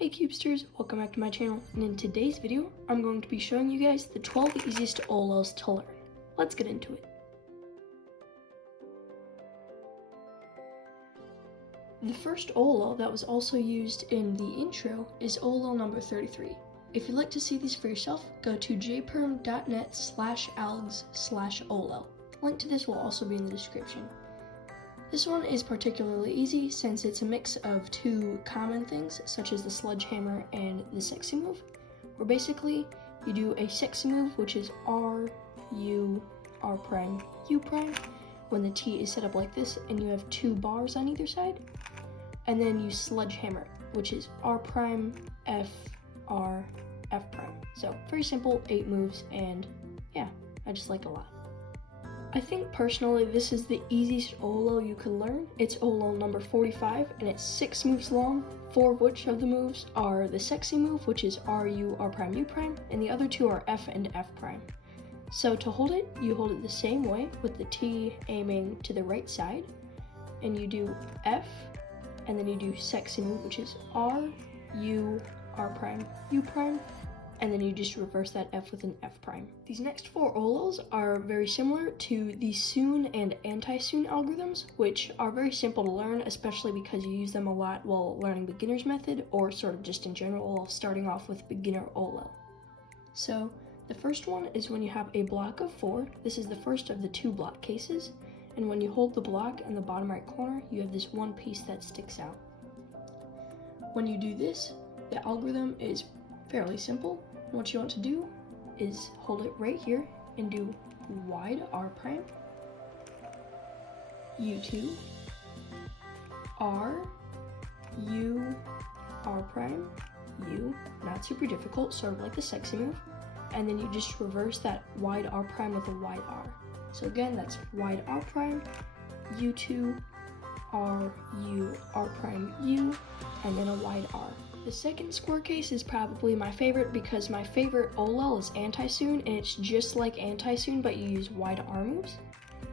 Hey Cubesters, welcome back to my channel, and in today's video, I'm going to be showing you guys the 12 easiest OLLs to learn. Let's get into it. The first OLL that was also used in the intro is OLL number 33. If you'd like to see these for yourself, go to jperm.net/algs/OLL. Link to this will also be in the description. This one is particularly easy since it's a mix of two common things, such as the sledgehammer and the sexy move, where basically you do a sexy move, which is R, U, R prime, U prime, when the T is set up like this and you have two bars on either side, and then you sledgehammer, which is R prime, F, R, F prime. So very simple, 8 moves, and yeah, I just like it a lot. I think personally this is the easiest OLL you can learn. It's OLL number 45 and it's 6 moves long, 4 of which of the moves are the sexy move, which is R, U, R prime, U prime, and the other 2 are F and F prime. So to hold it, you hold it the same way with the T aiming to the right side, and you do F, and then you do sexy move, which is R, U, R prime, U prime, and then you just reverse that F with an F prime. These next 4 OLLs are very similar to the soon and anti-soon algorithms, which are very simple to learn, especially because you use them a lot while learning beginner's method or sort of just in general while starting off with beginner OLL. So the first one is when you have a block of 4. This is the first of the 2 block cases, and when you hold the block in the bottom right corner, you have this one piece that sticks out. When you do this, the algorithm is fairly simple. What you want to do is hold it right here and do wide R prime, U2, R, U, R prime, U, not super difficult, sort of like the sexy move, and then you just reverse that wide R prime with a wide R. So again, that's wide R prime, U2, R, U, R prime, U, and then a wide R. The second square case is probably my favorite because my favorite OLL is anti-soon, and it's just like anti-soon but you use wide R moves.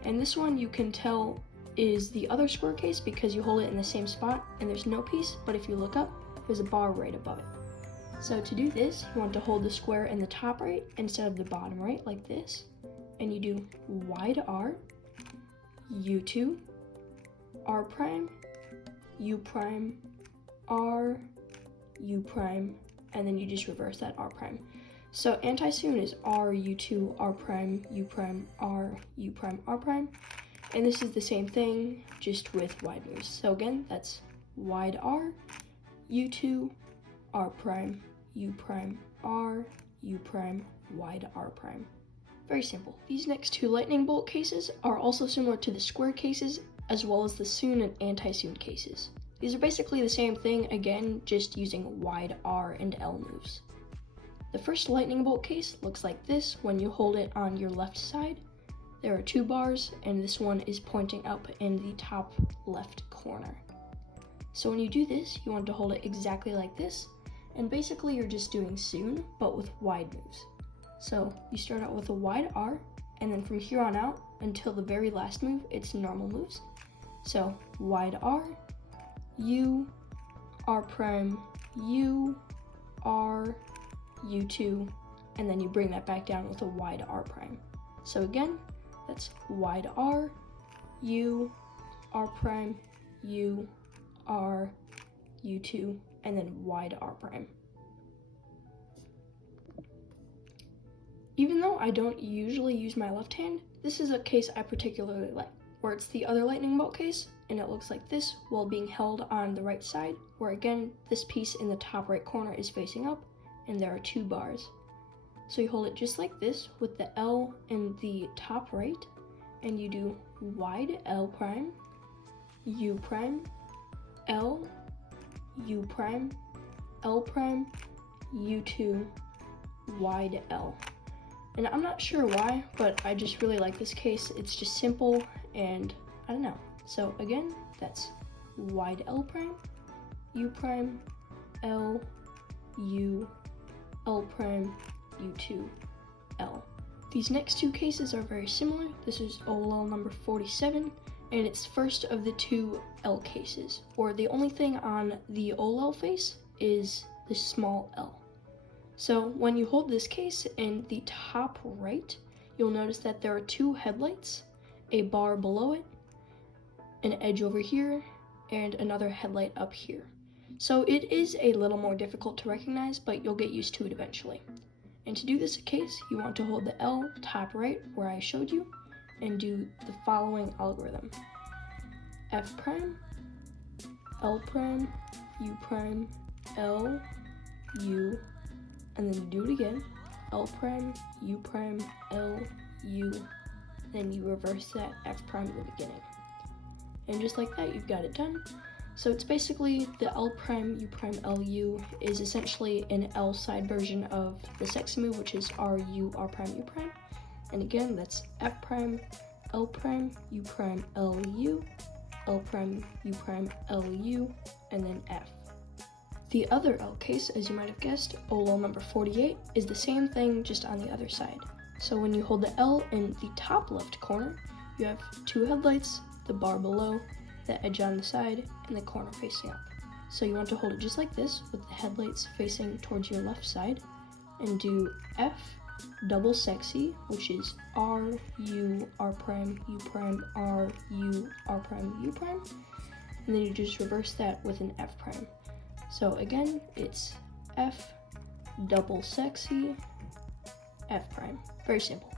And this one you can tell is the other square case because you hold it in the same spot and there's no piece, but if you look up, there's a bar right above it. So to do this, you want to hold the square in the top right instead of the bottom right like this, and you do wide R, U2, R prime, U prime, R, U prime, and then you just reverse that R prime. So anti-soon is R, U2, R prime, U prime, R, U prime, R prime, and this is the same thing, just with wide moves. So again, that's wide R, U2, R prime, U prime, R, U prime, wide R prime. Very simple. These next 2 lightning bolt cases are also similar to the square cases, as well as the soon and anti-soon cases. These are basically the same thing, again, just using wide R and L moves. The first lightning bolt case looks like this when you hold it on your left side. There are 2 bars, and this one is pointing up in the top left corner. So when you do this, you want to hold it exactly like this, and basically you're just doing soon, but with wide moves. So you start out with a wide R, and then from here on out, until the very last move, it's normal moves. So wide R, U, R prime, U, R, U2, and then you bring that back down with a wide R prime. So again, that's wide R, U, R prime, U, R, U2, and then wide R prime. Even though I don't usually use my left hand, this is a case I particularly like, where it's the other lightning bolt case, and it looks like this while being held on the right side, where again, this piece in the top right corner is facing up, and there are 2 bars. So you hold it just like this with the L in the top right, and you do wide L prime, U prime, L, U prime, L prime, U2, wide L. And I'm not sure why, but I just really like this case. It's just simple, and I don't know. So again, that's wide L prime, U prime, L, U, L prime, U2, L. These next 2 cases are very similar. This is OLL number 47, and it's first of the 2 L cases, or the only thing on the OLL face is the small L. So when you hold this case in the top right, you'll notice that there are two headlights, a bar below it, an edge over here, and another headlight up here. So it is a little more difficult to recognize, but you'll get used to it eventually. And to do this case, you want to hold the L top right where I showed you and do the following algorithm. F prime, L prime, U prime, L, U, and then you do it again, L prime, U prime, L, U, then you reverse that F prime in the beginning. And just like that, you've got it done. So it's basically the L prime, U prime, L, U is essentially an L side version of the sexy move, which is R, U, R prime, U prime. And again, that's F prime, L prime, U prime, L, U, L prime, U prime, L, U, and then F. The other L case, as you might have guessed, OLL number 48, is the same thing, just on the other side. So when you hold the L in the top left corner, you have two headlights, the bar below, the edge on the side, and the corner facing up. So you want to hold it just like this, with the headlights facing towards your left side, and do F double sexy, which is R, U, R prime, U prime, R, U, R prime, U prime, and then you just reverse that with an F prime. So again, it's F double sexy, F prime. Very simple.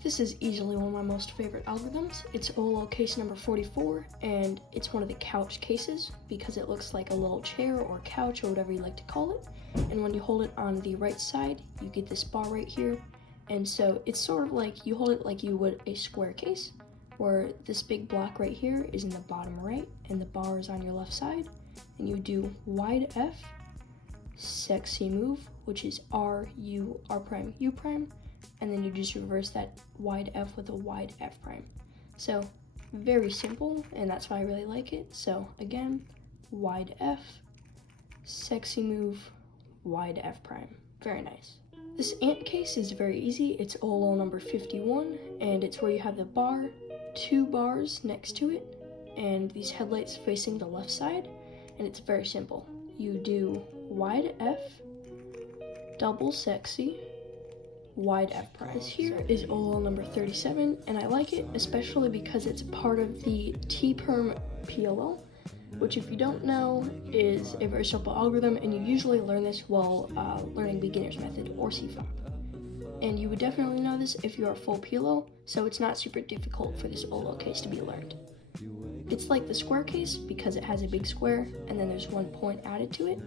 This is easily one of my most favorite algorithms. It's OLL case number 44, and it's one of the couch cases because it looks like a little chair or couch or whatever you like to call it. And when you hold it on the right side, you get this bar right here. And so it's sort of like you hold it like you would a square case, where this big block right here is in the bottom right and the bar is on your left side. And you do wide F, sexy move, which is R, U, R prime, U prime, and then you just reverse that wide F with a wide F prime. So very simple, and that's why I really like it. So again, wide F, sexy move, wide F prime. Very nice. This ant case is very easy. It's OLL number 51, and it's where you have the bar, two bars next to it, and these headlights facing the left side, and it's very simple. You do wide F, double sexy, wide F prime. This here is OLL number 37, and I like it especially because it's part of the T-perm PLL, which if you don't know is a very simple algorithm, and you usually learn this while learning beginner's method or CFOP. And you would definitely know this if you are full PLO, so it's not super difficult for this OLL case to be learned. It's like the square case because it has a big square and then there's one point added to it.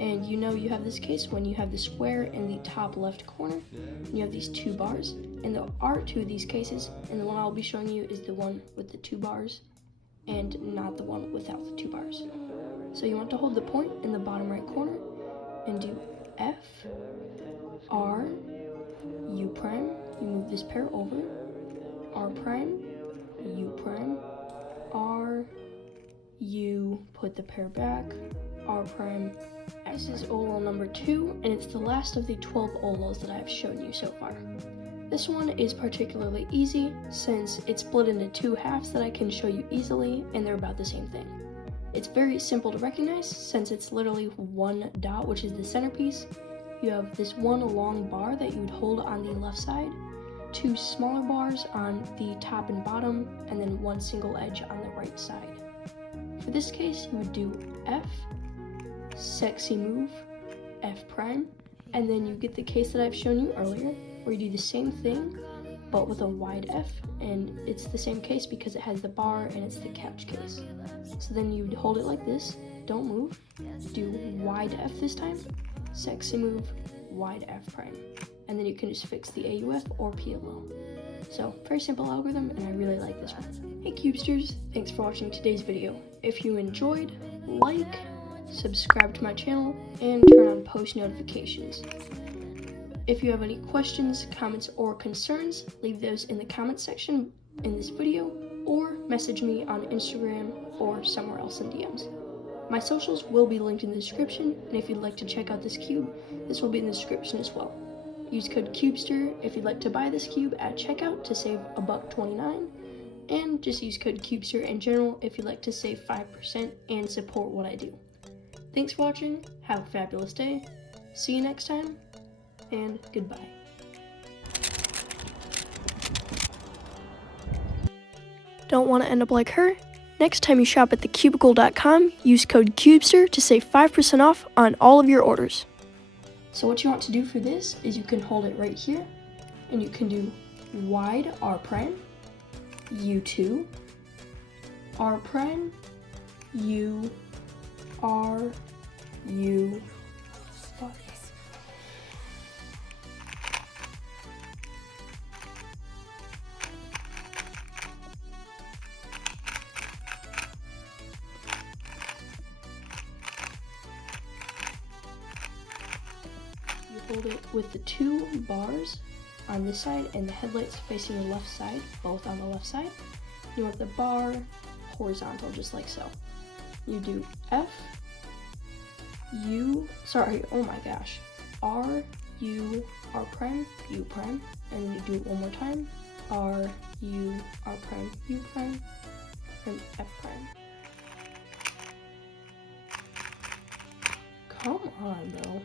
And you know you have this case when you have the square in the top left corner, and you have these two bars. And there are two of these cases, and the one I'll be showing you is the one with the two bars and not the one without the two bars. So you want to hold the point in the bottom right corner and do F, R, U prime, you move this pair over, R prime, U prime, R, U, put the pair back, R prime. This is OLL number 2, and it's the last of the 12 OLLs that I've shown you so far. This one is particularly easy since it's split into two halves that I can show you easily, and they're about the same thing. It's very simple to recognize since it's literally one dot, which is the centerpiece. You have this one long bar that you would hold on the left side, two smaller bars on the top and bottom, and then one single edge on the right side. For this case, you would do F, sexy move, F prime, and then you get the case that I've shown you earlier, where you do the same thing, but with a wide F, and it's the same case because it has the bar and it's the couch case. So then you hold it like this, don't move, do wide F this time, sexy move, wide F prime, and then you can just fix the AUF or PLO. So, very simple algorithm, and I really like this one. Hey Cubesters, thanks for watching today's video. If you enjoyed, like, subscribe to my channel, and turn on post notifications. If you have any questions, comments, or concerns, leave those in the comment section in this video, or message me on Instagram or somewhere else in DMs. My socials will be linked in the description, and if you'd like to check out this cube, this will be in the description as well. Use code CUBESTER if you'd like to buy this cube at checkout to save $1.29, and just use code CUBESTER in general if you'd like to save 5% and support what I do. Thanks for watching, have a fabulous day, see you next time, and goodbye. Don't want to end up like her? Next time you shop at thecubicle.com, use code CUBESTER to save 5% off on all of your orders. So what you want to do for this is you can hold it right here, and you can do wide R prime, U2, R prime, U, R, U, fuck. You hold it with the two bars on this side and the headlights facing the left side, both on the left side. You want the bar horizontal, just like so. You do F, U, oh my gosh, R, U, R prime, U prime, and then you do it one more time, R, U, R prime, U prime, and F prime. Come on, though.